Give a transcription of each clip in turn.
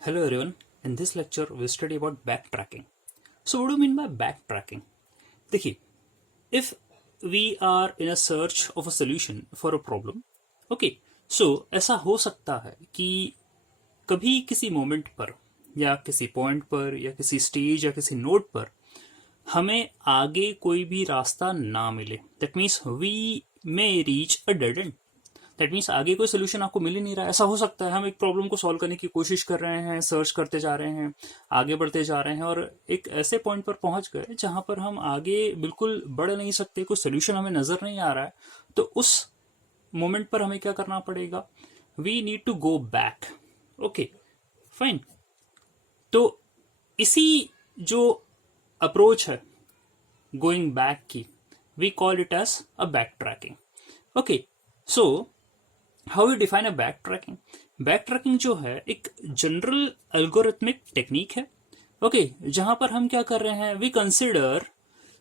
Hello everyone, in this lecture we'll study about backtracking. So what do you mean by backtracking? देखिए, if we are in a search of a solution for a problem, okay, so ऐसा हो सकता है कि कभी किसी moment पर या किसी पॉइंट पर या किसी स्टेज या किसी नोट पर हमें आगे कोई भी रास्ता ना मिले. That means we may reach a dead end. That means आगे कोई सोल्यूशन आपको मिल ही नहीं रहा है. ऐसा हो सकता है हम एक प्रॉब्लम को सॉल्व करने की कोशिश कर रहे हैं, सर्च करते जा रहे हैं, आगे बढ़ते जा रहे हैं और एक ऐसे पॉइंट पर पहुंच गए जहां पर हम आगे बिल्कुल बढ़ नहीं सकते, कोई सोल्यूशन हमें नजर नहीं आ रहा है. तो उस मोमेंट पर हमें क्या करना पड़ेगा? We need to go back. Okay, fine. तो इसी जो अप्रोच है गोइंग बैक की, we call it as a backtracking. Okay, so how you define a backtracking? Backtracking जो है एक जनरल एल्गोरिथमिक टेक्निक है. ओके, जहां पर हम क्या कर रहे हैं? We consider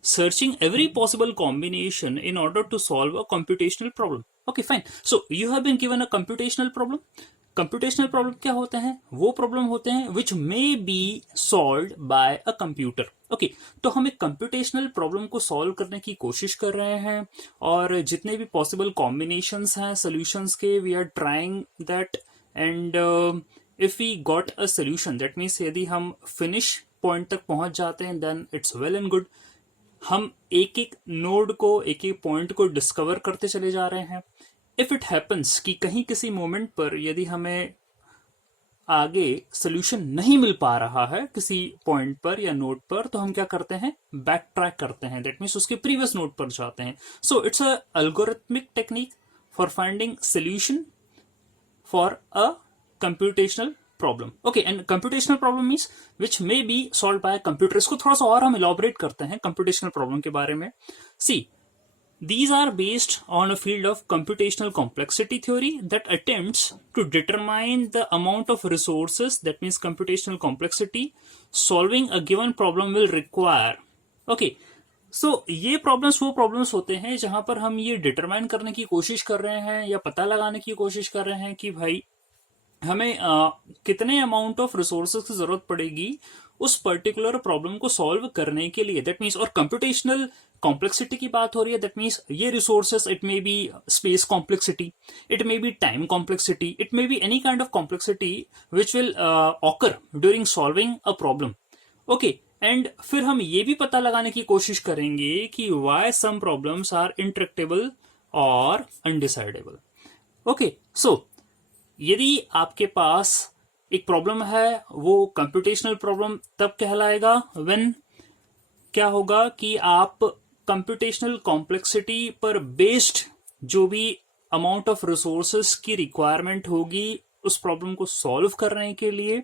searching every possible combination in order to solve a computational problem. Okay, fine. So you have been given a computational problem. Computational problem क्या होते हैं? वो प्रॉब्लम होते हैं which may be solved by a computer. Okay, तो हम एक computational problem को सॉल्व करने की कोशिश कर रहे हैं और जितने भी पॉसिबल कॉम्बिनेशंस हैं सॉल्यूशंस के, we are trying that. And if we got a solution, that means यदि हम फिनिश पॉइंट तक पहुंच जाते हैं then it's well and good. हम एक एक नोड को, एक एक पॉइंट को डिस्कवर करते चले जा रहे हैं. इफ इट हैपन्स कि कहीं किसी मोमेंट पर यदि हमें आगे सोल्यूशन नहीं मिल पा रहा है किसी पॉइंट पर या नोड पर, तो हम क्या करते हैं? बैक ट्रैक करते हैं. दैट मीन्स उसके प्रीवियस नोड पर जाते हैं. So it's a algorithmic technique for finding solution for a computational problem. Okay, and computational problem means which may B solve by computer. इसको थोड़ा सा और हम इलॉबरेट करते हैं कंप्यूटेशनल प्रॉब्लम के बारे में. सी, these are based on a field of computational complexity theory that attempts to determine the amount of resources, that means computational complexity, solving a given problem will require. Okay, so ये problems वो problems होते हैं जहां पर हम ये determine करने की कोशिश कर रहे हैं या पता लगाने की कोशिश कर रहे हैं कि भाई हमें कितने अमाउंट ऑफ रिसोर्सेज की जरूरत पड़ेगी उस पर्टिकुलर प्रॉब्लम को सॉल्व करने के लिए. दैट मीन्स, और कंप्यूटेशनल कॉम्प्लेक्सिटी की बात हो रही है. दैट मीन्स ये resources, it may be space complexity, it may be time complexity, it may be any kind of complexity which will occur during solving a problem. Okay, and फिर हम ये भी पता लगाने की कोशिश करेंगे कि why some problems are intractable और अनडिसाइडेबल. ओके, सो यदि आपके पास एक प्रॉब्लम है, वो कंप्यूटेशनल प्रॉब्लम तब कहलाएगा व्हेन क्या होगा कि आप कंप्यूटेशनल कॉम्प्लेक्सिटी पर बेस्ड जो भी अमाउंट ऑफ रिसोर्सेस की रिक्वायरमेंट होगी उस प्रॉब्लम को सॉल्व करने के लिए,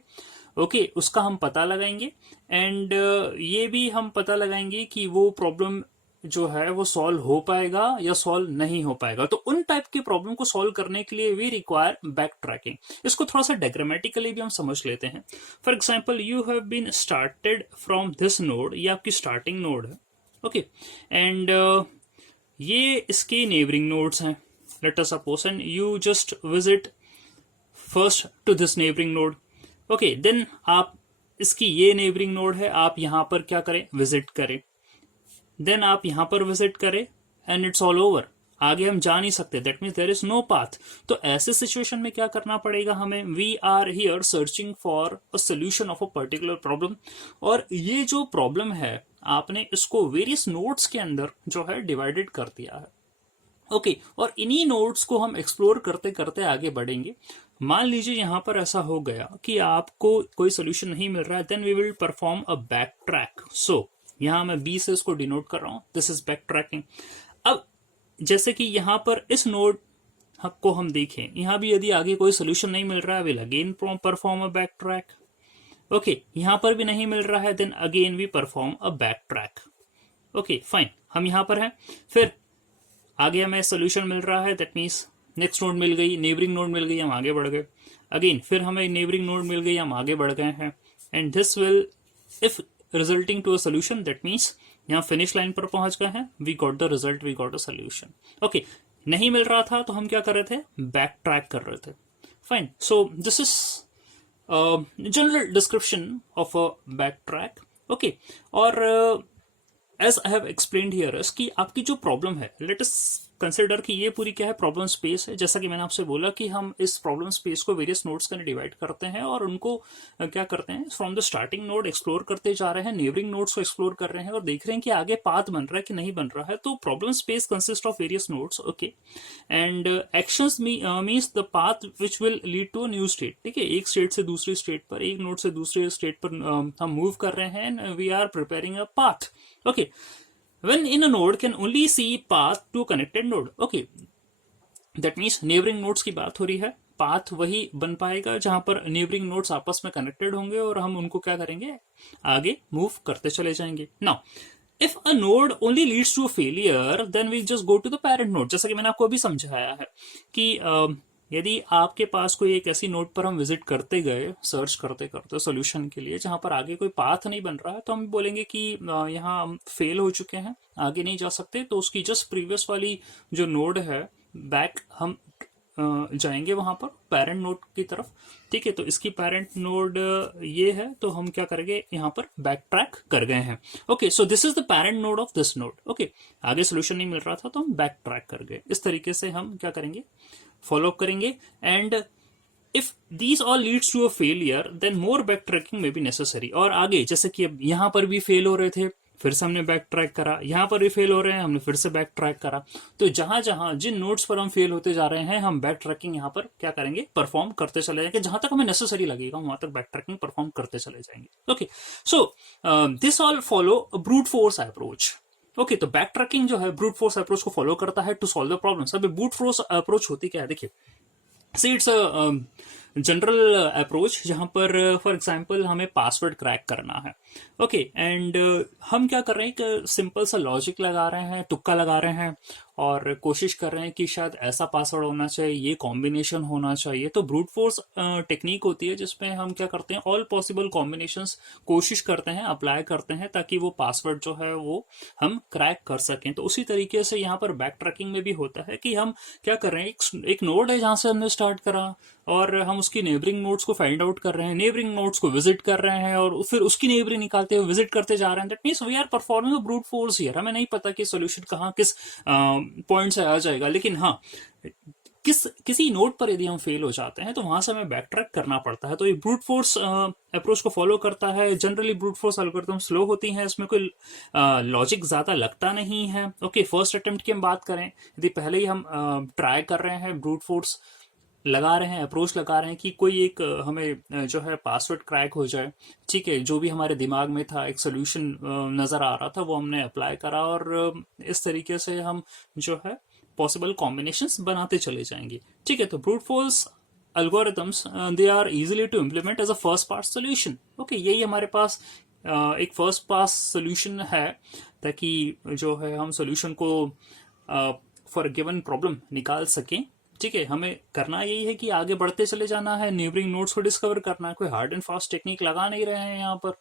ओके, उसका हम पता लगाएंगे. एंड ये भी हम पता लगाएंगे कि वो प्रॉब्लम जो है वो सॉल्व हो पाएगा या सॉल्व नहीं हो पाएगा. तो उन टाइप के प्रॉब्लम को सॉल्व करने के लिए वी रिक्वायर बैक ट्रैकिंग. इसको थोड़ा सा डायग्रामेटिकली भी हम समझ लेते हैं. For example, you have been started from this node, ये आपकी स्टार्टिंग नोड है. ओके, एंड ये इसके नेबरिंग नोड्स हैं. Let us suppose and you just visit first to this neighbouring node. Okay, then आप इसकी ये नेबरिंग नोड है, आप यहां पर क्या करें? विजिट करें. देन आप यहां पर विजिट करें एंड इट्स ऑल ओवर. आगे हम जा नहीं सकते. That means there is no path. तो ऐसे सिचुएशन में क्या करना पड़ेगा हमें? We are here searching for a solution of a particular problem. और ये जो प्रॉब्लम है आपने इसको वेरियस नोड्स के अंदर जो है डिवाइडेड कर दिया है. ओके, और इन्हीं नोड्स को हम एक्सप्लोर करते करते आगे बढ़ेंगे. मान लीजिए यहां पर ऐसा हो गया कि आपको कोई सोल्यूशन नहीं मिल रहा है, then we will perform a back track. So यहां मैं बी से इसको डिनोट कर रहा हूं. This is backtracking. अब जैसे कि यहां पर इस नोड को हम देखें, यहां भी यदि आगे कोई सोल्यूशन नहीं मिल रहा है, will again perform a back track. Okay, यहां पर भी नहीं मिल रहा है, then again we perform a back track. Okay, fine, हम यहां पर हैं. फिर आगे हमें सोल्यूशन मिल रहा है, दैट मीन्स नेक्स्ट नोड मिल गई, नेबरिंग नोड मिल गई, हम आगे बढ़ गए. अगेन फिर हमें नेबरिंग नोड मिल गई, हम आगे बढ़ गए हैं. And this will if resulting to a solution, that means यहाँ फिनिश लाइन पर पहुंच गए हैं, we got the result, we got a solution. Okay, नहीं मिल रहा था तो हम क्या कर रहे थे? बैक ट्रैक कर रहे थे. Fine. So this is general description of a back track, okay. और as I have explained here कि आपकी जो प्रॉब्लम है, लेट अस कंसिडर कि ये पूरी क्या है, प्रॉब्लम स्पेस है। जैसा कि मैंने आपसे बोला कि हम इस प्रॉब्लम स्पेस को वेरियस नोड्स का डिवाइड करते हैं और उनको क्या करते हैं, from the starting node explore करते जा रहे हैं, नेबरिंग नोड्स को एक्सप्लोर कर रहे हैं और देख रहे हैं कि आगे पाथ बन रहा है कि नहीं बन रहा है। तो problem space consist of various nodes, okay. And actions means the path which will lead to a new state, ठीक है। एक स्टेट से दूसरी स्टेट पर, एक नोड से दूसरे स्टेट पर हम मूव कर रहे हैं, and we are preparing a path, okay. When in a node can only see path to a connected node, okay. That means neighboring nodes की बात हो रही है, पाथ वही बन पाएगा जहां पर नेबरिंग नोड्स आपस में कनेक्टेड होंगे और हम उनको क्या करेंगे, आगे मूव करते चले जाएंगे। Now if a node only leads to a failure then we just go to the parent node. जैसा कि मैंने आपको अभी समझाया है कि यदि आपके पास कोई एक ऐसी नोड पर हम विजिट करते गए सर्च करते करते सोल्यूशन के लिए जहां पर आगे कोई पाथ नहीं बन रहा है, तो हम बोलेंगे कि यहाँ हम फेल हो चुके हैं, आगे नहीं जा सकते। तो उसकी जस्ट प्रीवियस वाली जो नोड है, बैक हम जाएंगे वहां पर पेरेंट नोड की तरफ, ठीक है। तो इसकी पेरेंट नोड ये है, तो हम क्या करेंगे, यहाँ पर बैक ट्रैक कर गए हैं, okay. So this is the parent node of this node, okay. आगे सोल्यूशन नहीं मिल रहा था तो हम बैक ट्रैक कर गए। इस तरीके से हम क्या करेंगे, फॉलो अप करेंगे। And if these all leads to a failure then more backtracking में बी नेसेसरी। और आगे जैसे कि अब यहाँ पर भी फेल हो रहे थे, फिर से हमने बैक ट्रैक करा, यहाँ पर भी फेल हो रहे हैं, हमने फिर से बैक ट्रैक करा। तो जहां जहां जिन नोट्स पर हम फेल होते जा रहे हैं, हम बैक ट्रैकिंग यहाँ पर क्या करेंगे, परफॉर्म करते चले जाएंगे। जहां तक हमें नेसेसरी लगेगा वहां तक बैक ट्रैकिंग परफॉर्म करते चले जाएंगे, okay. So this all follow brute force approach, okay. तो बैक ट्रैकिंग जो है ब्रूट फोर्स अप्रोच को फॉलो करता है टू सॉल्व द प्रॉब्लम्स। अब ब्रूट फोर्स अप्रोच होती क्या है, देखिए, see it's a general approach जहां पर फॉर एग्जांपल हमें पासवर्ड क्रैक करना है, ओके। एंड हम क्या कर रहे हैं, एक सिंपल सा लॉजिक लगा रहे हैं, तुक्का लगा रहे हैं और कोशिश कर रहे हैं कि शायद ऐसा पासवर्ड होना चाहिए, ये कॉम्बिनेशन होना चाहिए। तो ब्रूट फोर्स टेक्निक होती है जिसमें हम क्या करते हैं, ऑल पॉसिबल कॉम्बिनेशंस कोशिश करते हैं, अप्लाई करते हैं, ताकि वो पासवर्ड जो है वो हम क्रैक कर सकें। तो उसी तरीके से यहाँ पर बैक ट्रैकिंग में भी होता है कि हम क्या कर रहे हैं, एक नोड है जहां से हमने स्टार्ट करा और हम उसकी नेबरिंग नोड्स को फाइंड आउट कर रहे हैं, नेबरिंग नोड्स को विजिट कर रहे हैं और फिर उसकी नेबरिंग निकालते हुए विजिट करते जा रहे हैं। That means we are performing a brute force here. हमें नहीं पता कि सॉल्यूशन कहाँ किस पॉइंट से आ जाएगा, लेकिन हाँ, किसी नोड पर यदि हम फेल हो जाते हैं तो वहां से हमें बैक ट्रैक करना पड़ता है। तो ये ब्रूट फोर्स अप्रोच को फॉलो करता है। Generally brute force algorithm slow होती हैं, इसमें कोई लॉजिक ज्यादा लगता नहीं है, ओके। फर्स्ट अटेम्प्ट की हम बात करें, यदि पहले ही हम ट्राई कर रहे हैं, ब्रूट फोर्स लगा रहे हैं, अप्रोच लगा रहे हैं कि कोई एक हमें जो है पासवर्ड क्रैक हो जाए, ठीक है, जो भी हमारे दिमाग में था, एक सोल्यूशन नजर आ रहा था, वो हमने अप्लाई करा और इस तरीके से हम जो है पॉसिबल कॉम्बिनेशंस बनाते चले जाएंगे, ठीक है। तो brute force algorithms they are easily to implement as a first pass solution, okay। यही हमारे पास एक फर्स्ट पास सोल्यूशन है, ताकि जो है हम सोल्यूशन को फॉर गिवन प्रॉब्लम निकाल सकें, ठीक है। हमें करना यही है कि आगे बढ़ते चले जाना है, नेबरिंग नोड्स को डिस्कवर करना है, कोई हार्ड एंड फास्ट टेक्निक लगा नहीं रहे हैं यहाँ पर,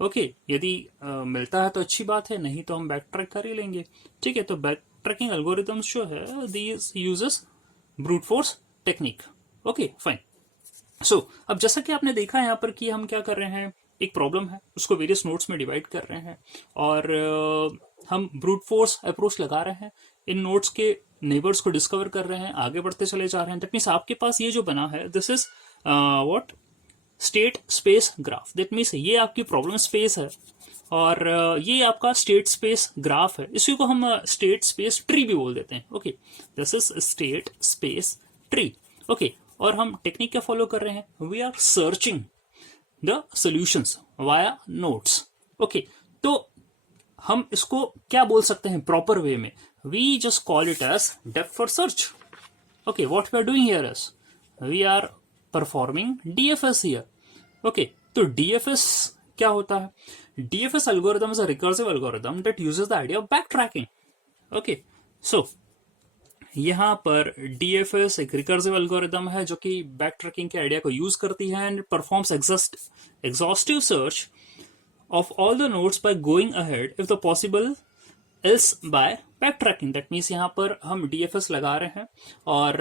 ओके। यदि मिलता है तो अच्छी बात है, नहीं तो हम बैक ट्रैक कर ही लेंगे, ठीक है। तो बैक ट्रैकिंग एल्गोरिथम्स जो है these uses brute force technique, okay fine. So अब जैसा कि आपने देखा यहाँ पर कि हम क्या कर रहे हैं, एक प्रॉब्लम है उसको वेरियस नोड्स में डिवाइड कर रहे हैं और हम ब्रूट फोर्स अप्रोच लगा रहे हैं, इन नोड्स के नेबर्स को डिस्कवर कर रहे हैं, आगे बढ़ते चले जा रहे हैं। दैट मीन्स आपके पास ये जो बना है, this is what, state space graph. That means ये आपकी प्रॉब्लम स्पेस है और ये आपका स्टेट स्पेस ग्राफ है। इसी को हम स्टेट स्पेस ट्री भी बोल देते हैं, okay. This is state space tree, okay. और हम टेक्निक क्या फॉलो कर रहे हैं, we are searching the solutions via nodes, okay. तो हम इसको क्या बोल सकते हैं प्रॉपर वे में, we just call it as depth for search, okay. What we are doing here is we are performing DFS here, okay. तो DFS क्या होता है, DFS algorithm is a recursive algorithm that uses the idea of backtracking, okay. So यहाँ पर DFS एक recursive algorithm है जो कि बैक ट्रैकिंग के आइडिया को यूज करती है and performs exhaustive search of all the nodes by going ahead if the possible else by backtracking। that means यहाँ पर हम DFS लगा रहे हैं और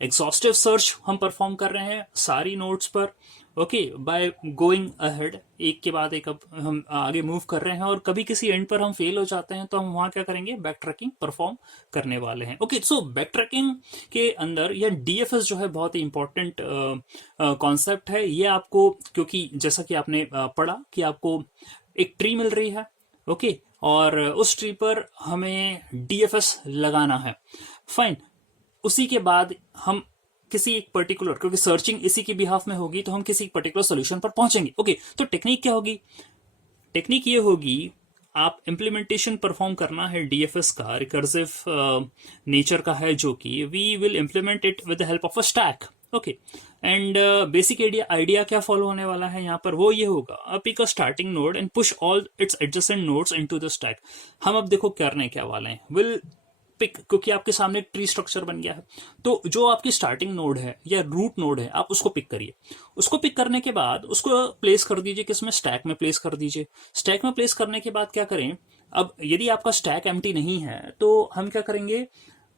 एग्जॉस्टिव सर्च हम परफॉर्म कर रहे हैं सारी नोड्स पर ओके, बाय गोइंग अहेड, एक के बाद एक अब हम आगे मूव कर रहे हैं, और कभी किसी एंड पर हम फेल हो जाते हैं तो हम वहां क्या करेंगे, बैक ट्रैकिंग परफॉर्म करने वाले हैं। ओके, सो बैक ट्रैकिंग के अंदर यह डीएफएस जो है बहुत ही इंपॉर्टेंट कॉन्सेप्ट है। ये आपको, क्योंकि जैसा कि आपने पढ़ा कि आपको एक ट्री मिल रही है, ओके, और उस ट्री पर हमें डीएफएस लगाना है, फाइन। उसी के बाद हम किसी एक पर्टिकुलर, क्योंकि सर्चिंग इसी के बिहाफ में होगी, तो हम किसी पर्टिकुलर सोल्यूशन पर पहुंचेंगे। ओके, तो टेक्निक क्या होगी, टेक्निक ये होगी, आप इम्प्लीमेंटेशन परफॉर्म करना है डीएफएस का, रिकर्सिव नेचर का है, जो कि we will implement it with the help of a stack. Okay, and basic idea क्या फॉलो होने वाला है यहाँ पर, वो ये होगा, pick a starting node and push all its adjacent nodes into the stack. हम अब देखो करने क्या वाले हैं, विल पिक, क्योंकि आपके सामने एक ट्री स्ट्रक्चर बन गया है, तो जो आपकी स्टार्टिंग नोड है या रूट नोड है, आप उसको पिक करिए। उसको पिक करने के बाद उसको प्लेस कर दीजिए, किसमें, स्टैक में प्लेस कर दीजिए। स्टैक में प्लेस करने के बाद क्या करें, अब यदि आपका स्टैक एम्प्टी नहीं है तो हम क्या करेंगे,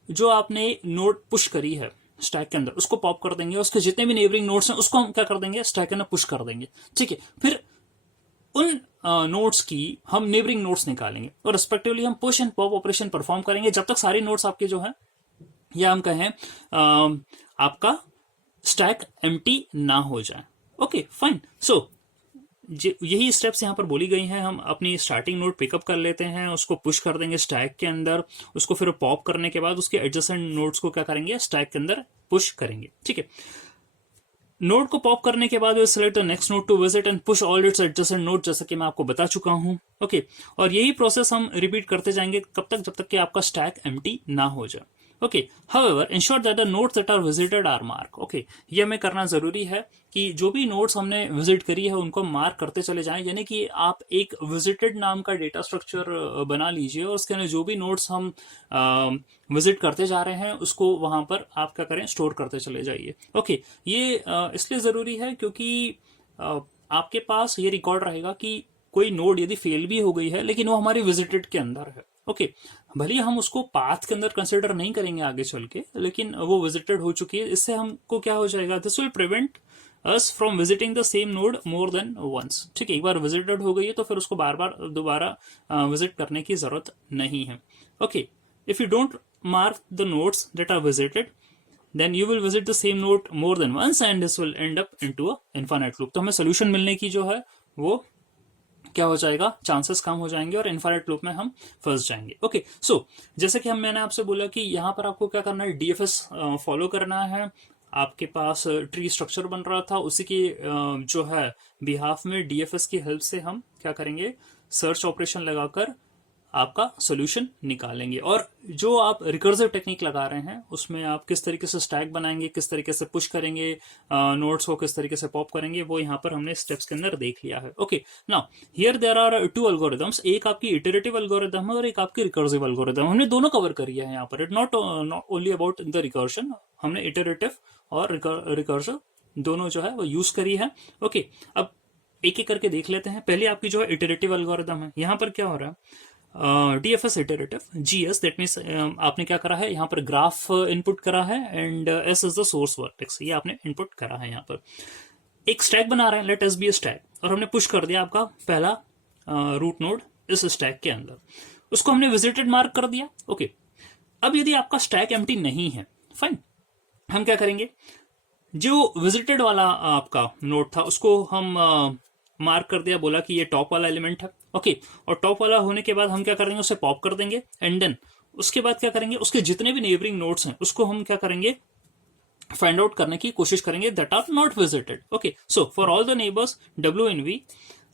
जो आपने नोड पुश करी है स्टैक के अंदर, उसको पॉप कर देंगे, उसके जितने भी नेबरिंग नोड्स हैं उसको हम क्या कर देंगे, स्टैक के अंदर पुश कर देंगे। ठीक है, फिर उन नोड्स की हम नेबरिंग नोड्स निकालेंगे, और रिस्पेक्टिवली हम push and pop operation perform करेंगे जब तक सारी नोड्स आपके जो है, या हम कहें आपका स्टैक एम्प्टी ना हो जाए। Okay, fine. सो यही स्टेप्स यहाँ पर बोली गई हैं। हम अपनी स्टार्टिंग नोड पिकअप कर लेते हैं, उसको पुश कर देंगे स्टैक के अंदर, उसको फिर पॉप करने के बाद उसके एडजेसेंट नोड्स को क्या करेंगे, स्टैक के अंदर पुश करेंगे। ठीक है, नोड को पॉप करने के बाद select the next node to visit and push all its adjacent node, जैसा कि मैं आपको बता चुका हूं। ओके, और यही प्रोसेस हम रिपीट करते जाएंगे कब तक, जब तक कि आपका स्टैक एम्प्टी ना हो जाए। Okay, however ensure that the nodes that are visited are mark. Okay, ये हमें करना जरूरी है कि जो भी नोड्स हमने विजिट करी है उनको मार्क करते चले जाएं, यानी कि आप एक विजिटेड नाम का डेटा स्ट्रक्चर बना लीजिए, और उसके अंदर जो भी नोड्स हम विजिट करते जा रहे हैं उसको वहां पर आप क्या करें, स्टोर करते चले जाइए। ओके, ये इसलिए जरूरी है क्योंकि आपके पास ये रिकॉर्ड रहेगा कि कोई नोड यदि फेल भी हो गई है लेकिन वो हमारी विजिटेड के अंदर है। ओके, भले हम उसको पाथ के अंदर कंसिडर नहीं करेंगे आगे चल के, लेकिन वो विजिटेड हो चुकी है। इससे हमको क्या हो जाएगा, this will prevent us from visiting the same node more than once. ठीक है, एक बार विजिटेड हो गई है तो फिर उसको बार बार दोबारा विजिट करने की जरूरत नहीं है। Okay, if you don't mark the nodes that are visited, then you will visit the same node more than once and this will end up into a infinite loop। तो हमें सोल्यूशन मिलने की जो है वो क्या हो जाएगा, चांसेस कम हो जाएंगे और इनफाइनाइट लूप में हम फंस जाएंगे। ओके, सो जैसे कि मैंने आपसे बोला कि यहाँ पर आपको क्या करना है, डीएफएस फॉलो करना है। आपके पास ट्री स्ट्रक्चर बन रहा था, उसी की जो है बिहाफ में डीएफएस की हेल्प से हम क्या करेंगे, सर्च ऑपरेशन लगाकर आपका सोल्यूशन निकालेंगे। और जो आप रिकर्सिव टेक्निक लगा रहे हैं उसमें आप किस तरीके से स्टैक बनाएंगे, किस तरीके से पुश करेंगे, नोड्स को किस तरीके से पॉप करेंगे, वो यहाँ पर हमने स्टेप्स के अंदर देख लिया है। Okay, now here there are two algorithms, एक आपकी इटरेटिव एल्गोरिथम है और एक आपकी रिकर्सिव एल्गोरिथम। हमने दोनों कवर करी है यहाँ पर, it not only about the recursion, हमने इटरेटिव और रिकर्सिव दोनों जो है वो यूज करी है। ओके, अब एक एक करके देख लेते हैं। पहले आपकी जो है इटरेटिव एल्गोरिथम है, यहाँ पर क्या हो रहा है, DFS iterative, GS that means आपने क्या करा है, यहाँ पर ग्राफ इनपुट करा है and S is the source vertex, ये आपने इनपुट करा है। यहाँ पर एक स्टैक बना रहे हैं, लेट एस बी स्टैक, और हमने पुश कर दिया आपका पहला रूट नोड इस स्टैक के अंदर, उसको हमने विजिटेड मार्क कर दिया। ओके, अब यदि आपका स्टैक एम्प्टी नहीं है, फाइन, हम क्या करेंगे, जो विजिटेड वाला आपका नोड था उसको हम मार्क कर दिया, बोला कि ये टॉप वाला एलिमेंट है। ओके, और टॉप वाला होने के बाद हम क्या करेंगे, उसे पॉप कर देंगे एंड देन उसके बाद क्या करेंगे, उसके जितने भी नेबरिंग नोड्स हैं उसको हम क्या करेंगे, फाइंड आउट करने की कोशिश करेंगे that are not visited. Okay, so for all the neighbours W in V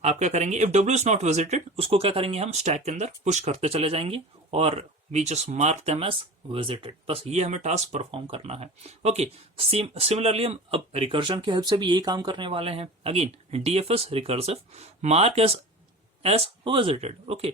आप क्या करेंगे, if W is not visited उसको क्या करेंगे, हम स्टैक के अंदर पुश करते चले जाएंगे और we just mark them as visited. बस ये हमें टास्क परफॉर्म करना है। ओके, सिमिलरली हम अब रिकर्जन की हेल्प से भी यही काम करने वाले हैं। Again DFS recursive, mark as visited. Okay,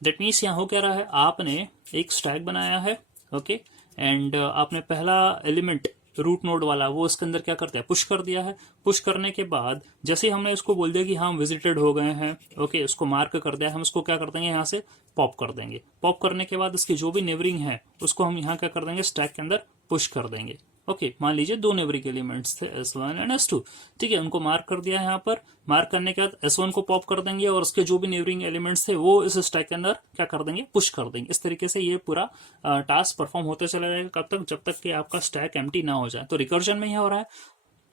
that means यहाँ हो क्या रहा है, आपने एक स्टैक बनाया है, ओके, एंड आपने पहला एलिमेंट रूट नोड वाला वो इसके अंदर क्या करते हैं, पुश कर दिया है। पुश करने के बाद जैसे ही हमने उसको बोल दिया कि हाँ विजिटेड हो गए हैं, ओके, उसको मार्क कर दिया, हम उसको क्या कर देंगे, यहाँ से पॉप कर देंगे। पॉप करने के बाद इसकी जो भी नेबरिंग है उसको हम यहाँ क्या कर देंगे, स्टैक के अंदर पुश कर देंगे। ओके, मान लीजिए दो नेबरिंग एलिमेंट्स थे S1 एंड S2, ठीक है, उनको मार्क कर दिया है यहाँ पर। मार्क करने के बाद S1 को पॉप कर देंगे और उसके जो भी नेबरिंग एलिमेंट्स थे वो इस स्टैक के अंदर क्या कर देंगे, पुश कर देंगे। इस तरीके से ये पूरा टास्क परफॉर्म होते चला जाएगा, कब तक, जब तक कि आपका स्टैक एम्प्टी ना हो जाए। तो रिकर्जन में यह हो रहा है,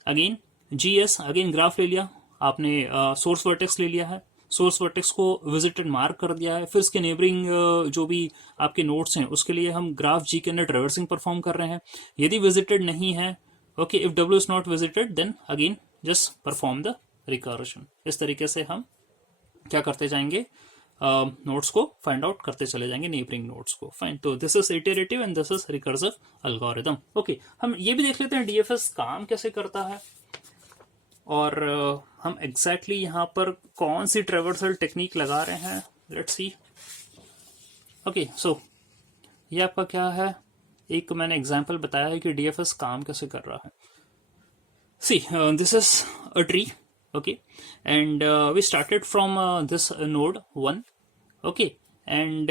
अगेन GS, अगेन ग्राफ ले लिया आपने, सोर्स वर्टेक्स ले लिया है, सोर्स वर्टेक्स को विजिटेड मार्क कर दिया है, फिर इसके नेबरिंग जो भी आपके नोड्स हैं उसके लिए हम ग्राफ G के अंदर ट्रेवर्सिंग परफॉर्म कर रहे हैं। यदि विजिटेड नहीं है, okay, if W is not visited then again just perform the recursion. इस तरीके से हम क्या करते जाएंगे, नोड्स को फाइंड आउट करते चले जाएंगे, नेबरिंग नोड्स को। फाइन, तो this is iterative and this is recursive algorithm. Okay, हम ये भी देख लेते हैं DFS काम कैसे करता है, और हम एग्जैक्टली यहाँ पर कौन सी ट्रेवर्सल टेक्निक लगा रहे हैं। Let's see. ओके, सो ये आपका क्या है, एक मैंने एग्जांपल बताया है कि DFS काम कैसे कर रहा है। See, this is a tree, okay, and we started from this node 1, okay, and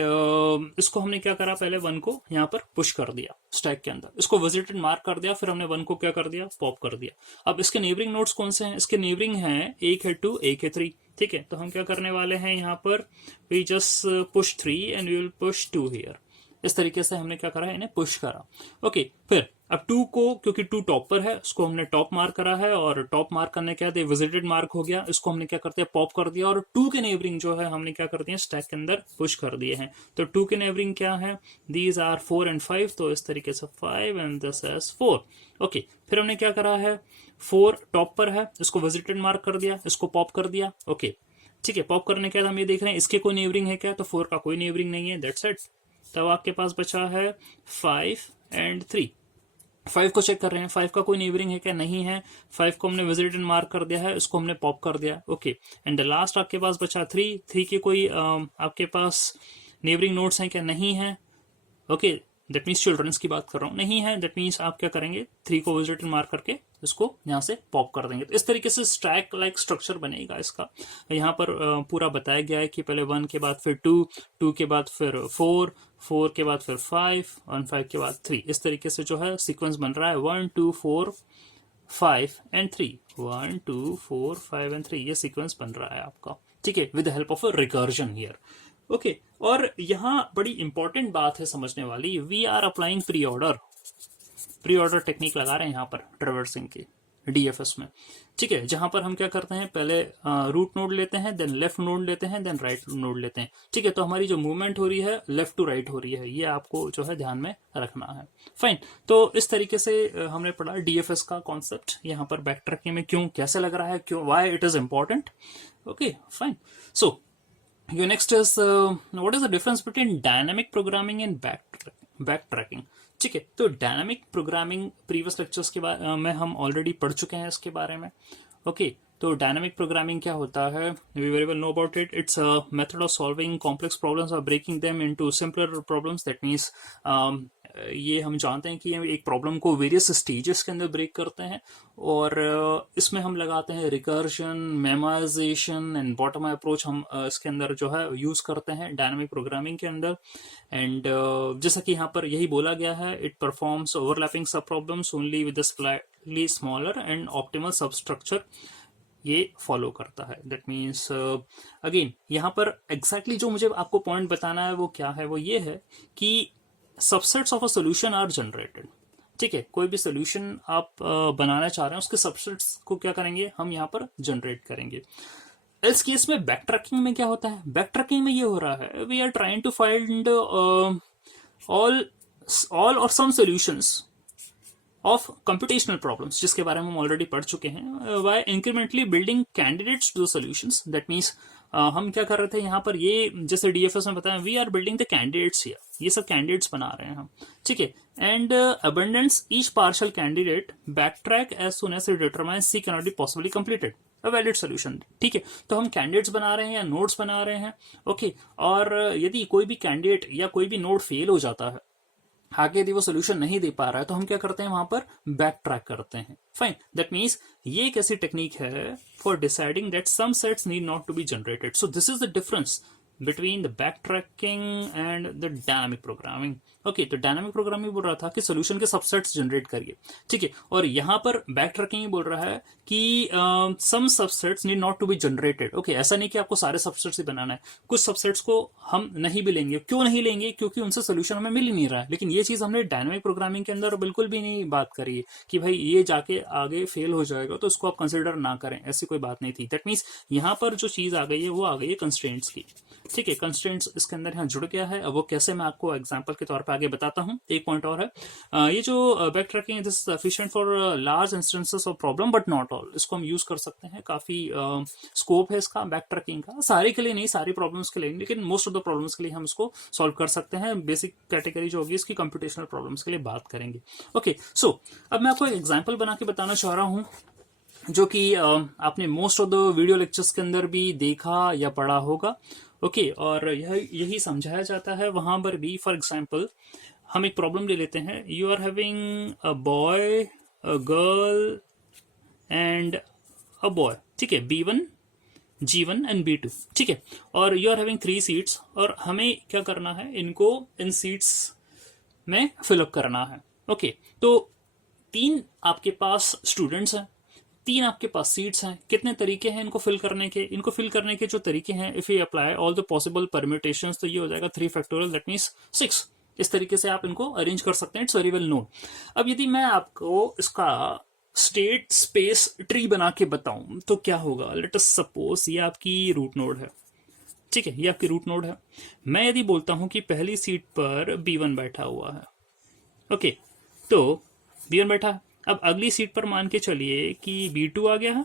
इसको हमने क्या करा, पहले 1 को यहाँ पर पुश कर दिया स्टैक के अंदर, इसको विजिटेड मार्क कर दिया, फिर हमने 1 को क्या कर दिया, पॉप कर दिया। अब इसके नेबरिंग नोड्स कौन से हैं, इसके नेबरिंग हैं, एक है 2, एक है 3, ठीक है। तो हम क्या करने वाले हैं यहाँ पर, we just push 3 and we will push 2 here. इस तरीके से हमने क्या करा, इन्हें पुश करा। ओके, फिर अब 2 को, क्योंकि 2 टॉप पर है, उसको हमने टॉप मार्क करा है, और टॉप मार्क करने के बाद विजिटेड मार्क हो गया, इसको हमने क्या करते हैं, पॉप कर दिया, और 2 के नेबरिंग जो है हमने क्या कर दिए, स्टैक के अंदर पुश कर दिए हैं। तो 2 के नेबरिंग क्या है, दीज आर 4 एंड 5, तो इस तरीके से 5 एंड दिस इज 4। ओके, फिर हमने क्या करा है, 4 टॉप पर है, इसको विजिटेड मार्क कर दिया, इसको पॉप कर दिया। ओके, ठीक है, पॉप करने के बाद हम ये देख रहे हैं इसके कोई नेबरिंग है क्या, तो 4 का कोई नेबरिंग नहीं है, दैट्स इट। तब आपके पास बचा है 5 एंड 3। 5 को चेक कर रहे हैं, 5 का कोई नेबरिंग है क्या, नहीं है। 5 को हमने विजिटेड मार्क कर दिया है, इसको हमने पॉप कर दिया। ओके, एंड द लास्ट आपके पास बचा 3। 3 के कोई आपके पास नेबरिंग नोड्स हैं क्या, नहीं है। ओके, दैट मीन्स चिल्ड्रंस की बात कर रहा हूँ, नहीं है, दैट मीन्स आप क्या करेंगे, 3 को विजिटेड मार्क करके इसको यहाँ से पॉप कर देंगे। तो इस तरीके से स्टैक लाइक स्ट्रक्चर बनेगा इसका। यहाँ पर पूरा बताया गया है कि पहले 1 के बाद फिर 2, 2 के बाद फिर 4, 4 के बाद फिर 5 और 5 के बाद 3। इस तरीके से जो है सीक्वेंस बन रहा है 1 2 4 5 एंड 3, 1 2 4 5 एंड 3, ये सीक्वेंस बन रहा है आपका, ठीक है, with the help of a recursion here. Okay, और यहाँ बड़ी इंपॉर्टेंट बात है समझने वाली, we are applying pre order technique लगा रहे हैं यहाँ पर ट्रेवर्सिंग की DFS में, ठीक है, जहां पर हम क्या करते हैं, पहले रूट नोड लेते हैं, देन लेफ्ट नोड लेते हैं, देन राइट नोड लेते हैं, ठीक है। तो हमारी जो मूवमेंट हो रही है लेफ्ट टू राइट हो रही है, ये आपको जो है ध्यान में रखना है। फाइन, तो इस तरीके से हमने पढ़ा DFS का कॉन्सेप्ट, यहाँ पर बैक ट्रैकिंग में क्यों, कैसे लग रहा है, क्यों, why it is important. Okay, fine. So your next is what is the difference between dynamic programming and backtracking। ठीक है, तो डायनामिक प्रोग्रामिंग प्रीवियस लेक्चर्स के बारे में हम ऑलरेडी पढ़ चुके हैं इसके बारे में। ओके, तो डायनामिक प्रोग्रामिंग क्या होता है, we very well know about it. It's a method of solving complex problems और breaking them into simpler problems. That means ये हम जानते हैं कि एक प्रॉब्लम को वेरियस स्टेजेस के अंदर ब्रेक करते हैं, और इसमें हम लगाते हैं recursion, memorisation and bottom approach, हम इसके अंदर जो है यूज करते हैं डायनामिक प्रोग्रामिंग के अंदर। एंड जैसा कि यहाँ पर यही बोला गया है, इट परफॉर्म्स ओवरलैपिंग सब problems only with slightly smaller and optimal सब स्ट्रक्चर, ये फॉलो करता है। दैट मीन्स अगेन यहाँ पर एग्जैक्टली जो मुझे आपको पॉइंट बताना है वो क्या है, वो ये है कि subsets of a solution are generated. ठीक है, कोई भी सोल्यूशन आप बनाना चाह रहे हैं, उसके सबसेट्स को क्या करेंगे, हम यहाँ पर जनरेट करेंगे। इस केस में बैक ट्रैकिंग में क्या होता है, बैक ट्रैकिंग में ये हो रहा है, we are trying to find all और some solutions of computational problems, जिसके बारे में हम ऑलरेडी पढ़ चुके हैं। By incrementally building candidates to solutions. That means हम क्या कर रहे थे यहाँ पर, ये जैसे DFS में बताया, we are building the candidates here, ये सब कैंडिडेट्स बना रहे हैं हम, ठीक है। And abandons each partial candidate, backtrack as soon as it determine C can not be possibly completed a valid solution. ठीक है, तो हम कैंडिडेट्स बना रहे हैं या नोड्स बना रहे हैं। ओके, और यदि कोई भी कैंडिडेट या कोई भी नोड फेल हो जाता है, आगे यदि वो सोल्यूशन नहीं दे पा रहा है, तो हम क्या करते हैं, वहां पर बैक ट्रैक करते हैं। फाइन, दैट मीन्स ये एक ऐसी टेक्निक है for deciding that some sets need not to be generated. So this is the difference between the backtracking and the dynamic programming. Okay, तो डायनामिक प्रोग्रामिंग बोल रहा था कि सोल्यूशन के सबसेट्स जनरेट करिए, ठीक है, और यहाँ पर बैक ट्रैकिंग बोल रहा है कि some subsets need not to be generated. Okay, ऐसा नहीं कि आपको सारे सबसेट्स ही बनाना है, कुछ सबसेट्स को हम नहीं भी लेंगे. क्यों नहीं लेंगे? क्योंकि उनसे सोल्यूशन हमें मिल ही नहीं रहा है. लेकिन ये चीज हमने डायनामिक प्रोग्रामिंग के अंदर बिल्कुल भी नहीं बात करी है कि भाई ये जाके आगे फेल हो जाएगा तो इसको आप कंसिडर ना करें, ऐसी कोई बात नहीं थी. दैट मीन्स यहाँ पर जो चीज आ गई है वो आ गई है कंस्ट्रेंट्स की, ठीक है. कंस्ट्रेंट्स इसके अंदर यहाँ जुड़ गया है. अब वो कैसे, मैं आपको एग्जांपल के तौर पे आगे बताता हूँ. एक पॉइंट और है, ये जो back tracking this is efficient for large instances of problem but not all. इसको हम यूज कर सकते हैं, काफी स्कोप है इसका बैक ट्रैकिंग का. सारे के लिए नहीं, सारी प्रॉब्लम्स के लिए नहीं, लेकिन मोस्ट ऑफ द प्रॉब्लम्स के लिए हम इसको सॉल्व कर सकते हैं. बेसिक कैटेगरी जो होगी इसकी कंप्यूटेशनल प्रॉब्लम्स के लिए बात करेंगे. ओके, सो अब मैं आपको एक एग्जाम्पल बना के बताना चाह रहा हूँ जो कि आपने most of the video lectures के अंदर भी देखा या पढ़ा होगा. ओके, और यही समझाया जाता है वहां पर भी. फॉर एग्जाम्पल हम एक प्रॉब्लम ले लेते हैं. You are having a boy, a girl and a boy, ठीक है, B1, G1 एंड B2, ठीक है, और यू आर हैविंग 3 सीट्स और हमें क्या करना है, इनको इन सीट्स में फिलअप करना है. ओके, तो 3 आपके पास स्टूडेंट्स हैं, 3 आपके पास सीट्स हैं. कितने तरीके हैं इनको फिल करने के? इनको फिल करने के जो तरीके हैं, if you apply all the possible permutations, तो ये हो जाएगा 3 फैक्टोरियल, दैट मींस 6. इस तरीके से आप इनको अरेंज कर सकते हैं. It's very well known. अब यदि मैं आपको इसका स्टेट स्पेस ट्री बना के बताऊं तो क्या होगा? लेट अस सपोज ये आपकी रूट नोड है, ठीक है, ये आपकी रूट नोड है. मैं यदि बोलता हूं कि पहली सीट पर B1 बैठा हुआ है, ओके, तो B1 बैठा है. अब अगली सीट पर मान के चलिए कि B2 आ गया है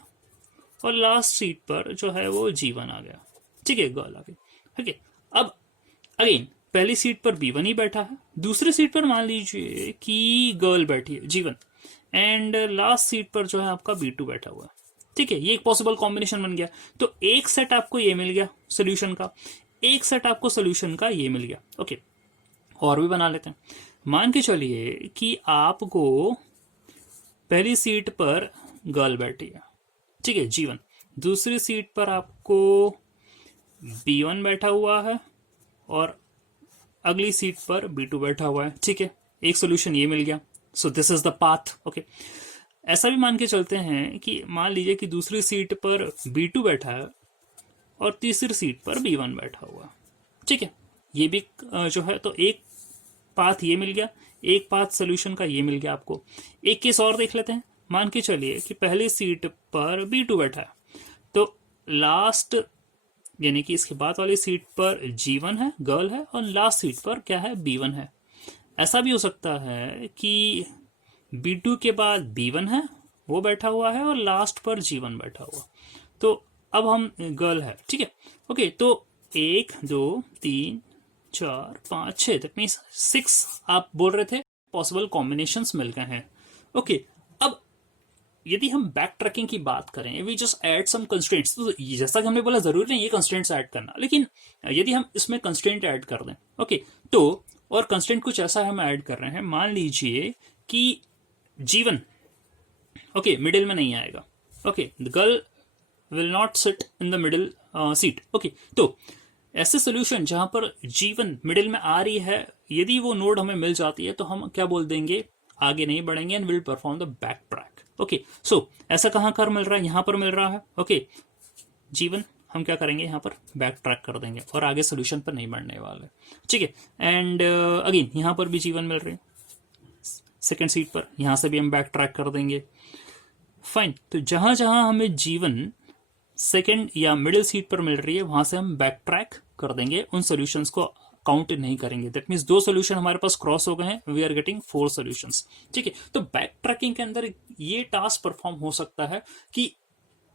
और लास्ट सीट पर जो है वो G1 आ गया, ठीक है, गर्ल आ गई. ठीक है, अब अगेन पहली सीट पर B1 ही बैठा है, दूसरी सीट पर मान लीजिए कि गर्ल बैठी है G1, एंड लास्ट सीट पर जो है आपका B2 बैठा हुआ है, ठीक है. ये एक पॉसिबल कॉम्बिनेशन बन गया. तो एक सेट आपको ये मिल गया सोल्यूशन का, एक सेट आपको सोल्यूशन का ये मिल गया. ओके, और भी बना लेते हैं. मान के चलिए कि आपको पहली सीट पर गर्ल बैठी है, ठीक है, G1, दूसरी सीट पर आपको B1 बैठा हुआ है और अगली सीट पर B2 बैठा हुआ है, ठीक है. एक सोल्यूशन ये मिल गया. सो this is the path. Okay, ऐसा भी मान के चलते हैं कि मान लीजिए कि दूसरी सीट पर B2 बैठा है और तीसरी सीट पर B1 बैठा हुआ, ठीक है. ये भी जो है, तो एक पाथ ये मिल गया, एक पाथ सोल्यूशन का ये मिल गया आपको. एक केस और देख लेते हैं. मान के चलिए कि पहली सीट पर B2 बैठा है, तो लास्ट यानी कि इसके बाद वाली सीट पर G1 है, गर्ल है, और लास्ट सीट पर क्या है, B1 है. ऐसा भी हो सकता है कि B2 के बाद B1 है, वो बैठा हुआ है, और लास्ट पर G1 बैठा हुआ. तो अब हम गर्ल है, ठीक है. ओके, तो 1 2 3 4 5 6, दैट मींस 6 आप बोल रहे थे पॉसिबल कॉम्बिनेशंस मिल गए हैं. ओके, अब यदि हम बैक ट्रैकिंग की बात करें, we just add some constraints. तो जैसा कि हमने बोला, जरूरी नहीं ये कंस्ट्रेंट्स ऐड करना, लेकिन यदि हम इसमें कंस्ट्रेंट ऐड कर दें, ओके, तो और कंस्ट्रेंट कुछ ऐसा हम ऐड कर रहे हैं. मान लीजिए कि G1, ओके, मिडिल में नहीं आएगा. Okay, the girl will not sit in the middle seat. Okay, तो ऐसे सोल्यूशन जहां पर G1 मिडिल में आ रही है, यदि वो नोड हमें मिल जाती है तो हम क्या बोल देंगे, आगे नहीं बढ़ेंगे and will perform the back track. Okay, so ऐसा कहां कर मिल रहा है, यहां पर मिल रहा है. ओके, G1 हम क्या करेंगे, यहां पर बैक ट्रैक कर देंगे और आगे सोल्यूशन पर नहीं बढ़ने वाले, ठीक है. एंड अगेन यहां पर भी G1 मिल रही है सेकेंड सीट पर, यहां से भी हम बैक ट्रैक कर देंगे. फाइन, तो जहां जहां हमें G1 सेकेंड या मिडिल सीट पर मिल रही है, वहां से हम बैक ट्रैक कर देंगे, उन सॉल्यूशंस को काउंट नहीं करेंगे. दैट मींस 2 सॉल्यूशन हमारे पास क्रॉस हो गए हैं, वी आर गेटिंग 4 सॉल्यूशंस, ठीक है. तो बैक ट्रैकिंग के अंदर ये टास्क परफॉर्म हो सकता है कि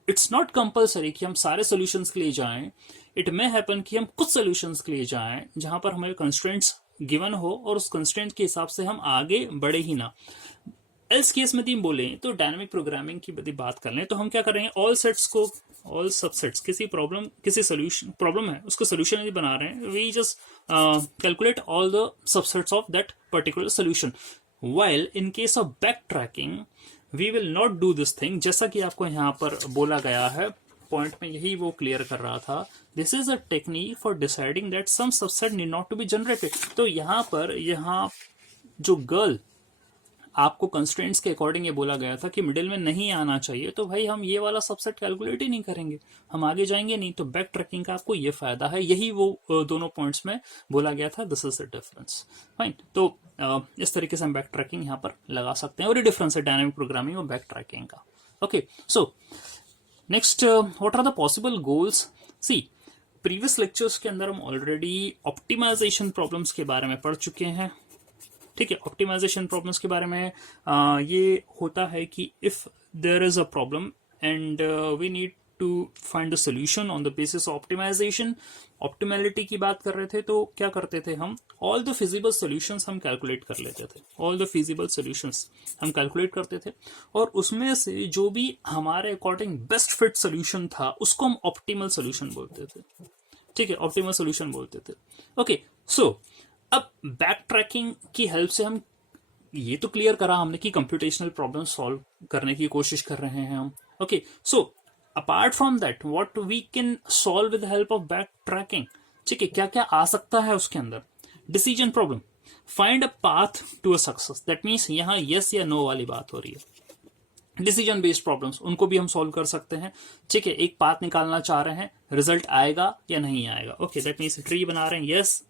इट्स नॉट कंपल्सरी कि हम सारे सॉल्यूशंस के लिए जाएं. इट मे हैपन कि हम कुछ सॉल्यूशंस के लिए जाएं जहां पर हमें कंस्ट्रेंट्स गिवन हो और उस कंस्ट्रेंट के हिसाब से हम आगे बढ़े ही ना. एल्स केस में तीन बोले तो डायनामिक प्रोग्रामिंग की यदि बात कर लें तो हम क्या करेंगे, ऑल सेट्स को, ऑल सबसेट्स, किसी प्रॉब्लम, किसी सोल्यूशन प्रॉब्लम है उसको सोल्यूशन यदि बना रहे हैं, we just calculate all the subsets of that particular solution. While in case of backtracking we will not do this thing. जैसा कि आपको यहाँ पर बोला गया है, पॉइंट में यही वो क्लियर कर रहा था, this is a technique for deciding that some subset need not to be generated. तो यहाँ पर जो गर्ल आपको कंस्ट्रेंट्स के अकॉर्डिंग ये बोला गया था कि मिडिल में नहीं आना चाहिए, तो भाई हम ये वाला सबसेट कैलकुलेट ही नहीं करेंगे, हम आगे जाएंगे नहीं। तो बैक ट्रैकिंग का आपको ये फायदा है, यही वो दोनों पॉइंट्स में बोला गया था, this is the difference. Fine, तो इस तरीके से हम बैक ट्रैकिंग यहाँ पर लगा सकते हैं, और ये डिफरेंस है डायनामिक प्रोग्रामिंग और बैक ट्रैकिंग का। Okay, so next, what are the possible goals. See, previous lectures के अंदर हम ऑलरेडी ऑप्टिमाइजेशन प्रॉब्लम्स के बारे में पढ़ चुके हैं। ठीक है, ऑप्टिमाइजेशन प्रॉब्लम्स के बारे में ये होता है कि if there is a problem and we need to find the solution on the basis of optimization. Optimality की बात कर रहे थे, तो क्या करते थे हम, ऑल द फिजिबल सॉल्यूशंस हम कैलकुलेट कर लेते थे, ऑल द फिजिबल सॉल्यूशंस हम कैलकुलेट करते थे, और उसमें से जो भी हमारे अकॉर्डिंग बेस्ट फिट सोल्यूशन था उसको हम ऑप्टिमल सोल्यूशन बोलते थे। ठीक है, ऑप्टिमल सोल्यूशन बोलते थे। ओके, सो अब बैक ट्रैकिंग की हेल्प से हम ये तो क्लियर करा हमने कि कंप्यूटेशनल प्रॉब्लम सॉल्व करने की कोशिश कर रहे हैं हम। Okay, so apart from that what we can solve with help of backtracking. ठीक है, क्या क्या आ सकता है उसके अंदर, decision problem, find a path to a success, that means यहाँ यस या नो वाली बात हो रही है। डिसीजन बेस्ड प्रॉब्लम्स, उनको भी हम सॉल्व कर सकते हैं। ठीक है, एक पाथ निकालना चाह रहे हैं, रिजल्ट आएगा या नहीं आएगा। ओके, दैट मीन्स ट्री बना रहे हैं, यस,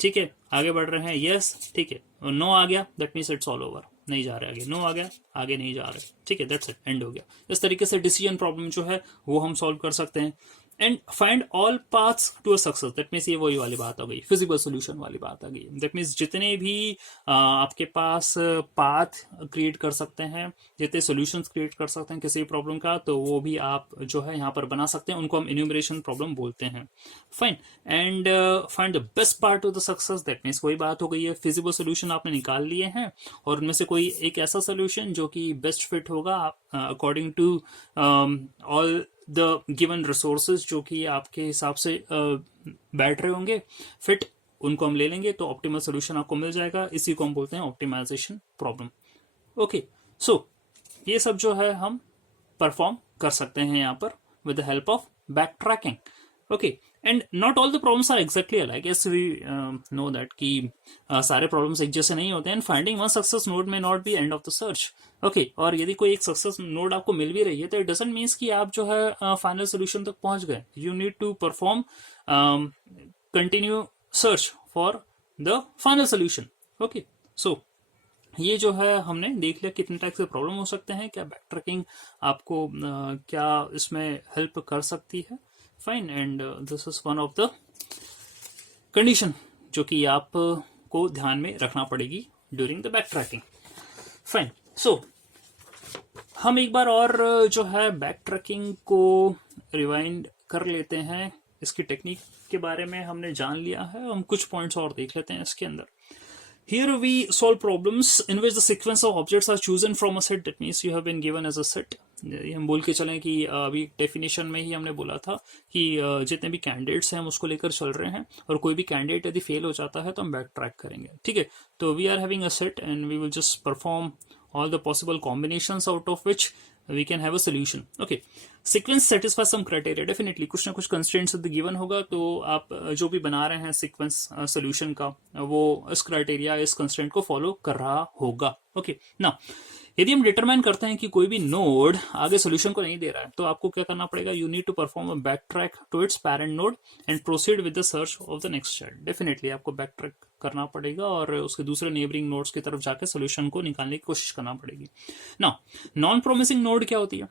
ठीक है, आगे बढ़ रहे हैं, यस, ठीक है, और नो आ गया, that means it's all over, नहीं जा रहे आगे, नो आ गया, आगे नहीं जा रहे, ठीक है, दैट्स इट, एंड हो गया। इस तरीके से डिसीजन प्रॉब्लम जो है वो हम सॉल्व कर सकते हैं। And find all paths to a success, that means ये वही वाली बात आ गई, फिजिबल सोल्यूशन वाली बात आ गई। दैट मीन्स जितने भी आपके पास पाथ क्रिएट कर सकते हैं, जितने सोल्यूशंस क्रिएट कर सकते हैं किसी प्रॉब्लम का, तो वो भी आप जो है यहाँ पर बना सकते हैं, उनको हम इन्यूमरेशन प्रॉब्लम बोलते हैं। Fine, and find the best part of the success, that means वही बात हो गई है, फिजिबल सोल्यूशन आपने निकाल लिए हैं, और उनमें से कोई एक ऐसा सोल्यूशन जो कि बेस्ट फिट होगा according to all the given resources जो कि आपके हिसाब से बैठ रहे होंगे फिट, उनको हम ले लेंगे, तो ऑप्टिमल सोल्यूशन आपको मिल जाएगा। इसी को हम बोलते हैं ऑप्टिमाइजेशन प्रॉब्लम। ओके, सो ये सब जो है हम परफॉर्म कर सकते हैं यहाँ पर with the help of backtracking. Okay, and not all the problems are exactly alike, as we know that कि सारे प्रॉब्लम्स एक जैसे नहीं होते हैं। Finding one success node may not be end of the search. Okay, और यदि कोई एक सक्सेस नोड आपको मिल भी रही है, तो इट डजंट मीन्स कि आप जो है फाइनल सोल्यूशन तक पहुंच गए। You need to perform continue search for the final solution. Okay, so ये जो है हमने देख लिया कितने टाइप के प्रॉब्लम हो सकते हैं, क्या बैक ट्रैकिंग आपको क्या इसमें हेल्प कर सकती है। Fine, and this is one of the condition जो कि आपको ध्यान में रखना पड़ेगी during the backtracking. Fine, so हम एक बार और जो है बैक ट्रैकिंग को रिवाइंड कर लेते हैं। इसकी टेक्निक के बारे में हमने जान लिया है, हम कुछ पॉइंट्स और देख लेते हैं इसके अंदर। Here we solve problems in which the sequence of objects are chosen from a set, that means you have been given as a set। हम बोल के चलें कि अभी डेफिनेशन में ही हमने बोला था कि जितने भी कैंडिडेट्स हैं हम उसको लेकर चल रहे हैं, और कोई भी कैंडिडेट यदि फेल हो जाता है तो हम बैक ट्रैक करेंगे। ठीक है, तो we are having a set and we will just perform all the possible combinations out of which we can have a solution. Okay, sequence satisfies some criteria, definitely कुछ ना कुछ constraints यदि given होगा, तो आप जो भी बना रहे हैं sequence solution का, वो इस criteria इस constraint को follow कर रहा होगा। Okay, now यदि हम डिटरमाइन करते हैं कि कोई भी नोड आगे सोल्यूशन को नहीं दे रहा है, तो आपको क्या करना पड़ेगा, you need to perform a back track to its parent node and proceed with the search of the next child. Definitely आपको बैक ट्रैक करना पड़ेगा और उसके दूसरे नेबरिंग नोड्स की तरफ जाकर सोल्यूशन को निकालने की कोशिश करना पड़ेगी। नाउ नॉन प्रोमिसिंग नोड क्या होती है,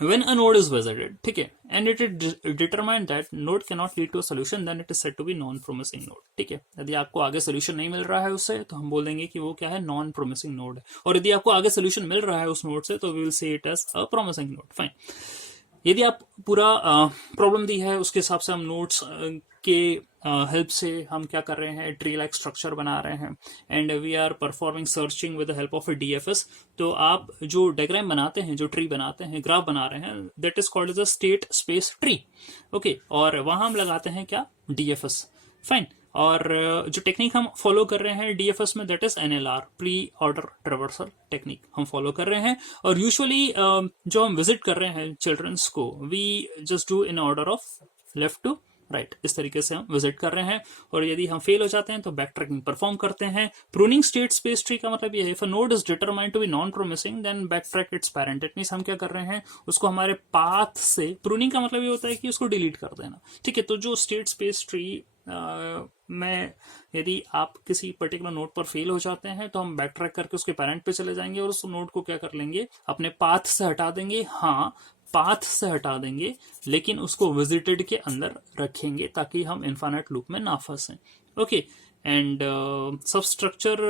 when a node is visited, ठीक है, and it is determined that node cannot lead to a solution, then it is said to be non promising node। ठीक है, यदि आपको आगे सोल्यूशन नहीं मिल रहा है उससे, तो हम बोल देंगे कि वो क्या है, नॉन प्रोमिसिंग नोड है। और यदि आपको आगे सोल्यूशन मिल रहा है उस नोड से, तो we will say it as a promising node. Fine, यदि आप पूरा प्रॉब्लम दी है उसके हिसाब से हम नोड्स के हेल्प से हम क्या कर रहे हैं, ट्री लाइक स्ट्रक्चर बना रहे हैं, and we are performing searching with the help of a DFS. तो आप जो डायग्राम बनाते हैं, जो ट्री बनाते हैं, ग्राफ बना रहे हैं, that is called as a state space tree. Okay, और वहां हम लगाते हैं क्या, डीएफएस। फाइन, और जो टेक्निक हम फॉलो कर रहे हैं डीएफएस में, that is NLR, pre order traversal technique हम फॉलो कर रहे हैं। और यूजुअली जो हम विजिट कर रहे हैं चिल्ड्रंस को, we just do in order of left to right, इस तरीके से हम विजिट कर रहे हैं। और यदि हम फेल हो जाते हैं तो बैक ट्रैकिंग परफॉर्म करते हैं। प्रूनिंग स्टेट स्पेस ट्री का मतलब ये है, if a node is determined to be non promising then backtrack its parent. It means हम क्या कर रहे हैं, उसको हमारे पाथ से, प्रूनिंग का मतलब ये होता है कि उसको डिलीट कर देना, ठीक है। तो जो स्टेट स्पेस ट्री में यदि आप किसी पर्टिकुलर नोड पर फेल हो जाते हैं तो हम बैक ट्रैक करके उसके पेरेंट पे चले जाएंगे और उस नोड को क्या कर लेंगे, अपने पाथ से हटा देंगे। हाँ, पाथ से हटा देंगे, लेकिन उसको विजिटेड के अंदर रखेंगे ताकि हम इनफाइनाइट लूप में ना फंसें। ओके, एंड सब structure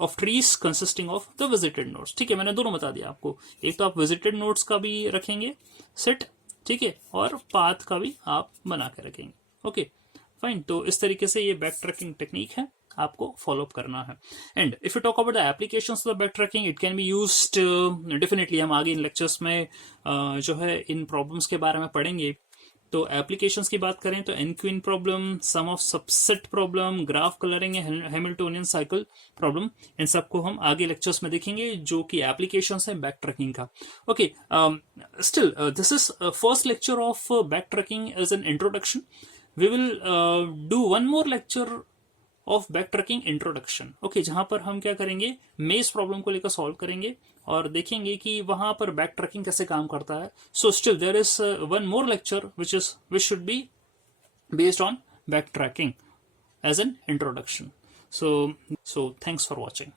of trees consisting of the visited nodes, ठीक है, मैंने दोनों बता दिया आपको। एक तो आप विजिटेड नोड्स का भी रखेंगे सेट, ठीक है, और पाथ का भी आप बना के रखेंगे। ओके फाइन, तो इस तरीके से ये बैक ट्रैकिंग टेक्निक है, आपको फॉलो अप करना है। And if you talk about the applications of the back tracking, it can be used definitely. हम आगे इन लेक्चर्स में जो है इन प्रॉब्लम्स के बारे में पढ़ेंगे। तो एप्लीकेशंस की बात करें तो N queen problem, sum of subset problem, graph colouring, Hamiltonian cycle problem, इन सबको हम आगे लेक्चर्स में देखेंगे जो कि एप्लीकेशंस है बैक ट्रैकिंग का। Okay, still this is first lecture of backtracking as an introduction. We will do one more lecture of backtracking introduction, okay, जहां पर हम क्या करेंगे, मेज प्रॉब्लम को लेकर सॉल्व करेंगे और देखेंगे कि वहां पर बैक ट्रैकिंग कैसे काम करता है। So still there is one more lecture which should be based on backtracking as an introduction. So thanks for watching.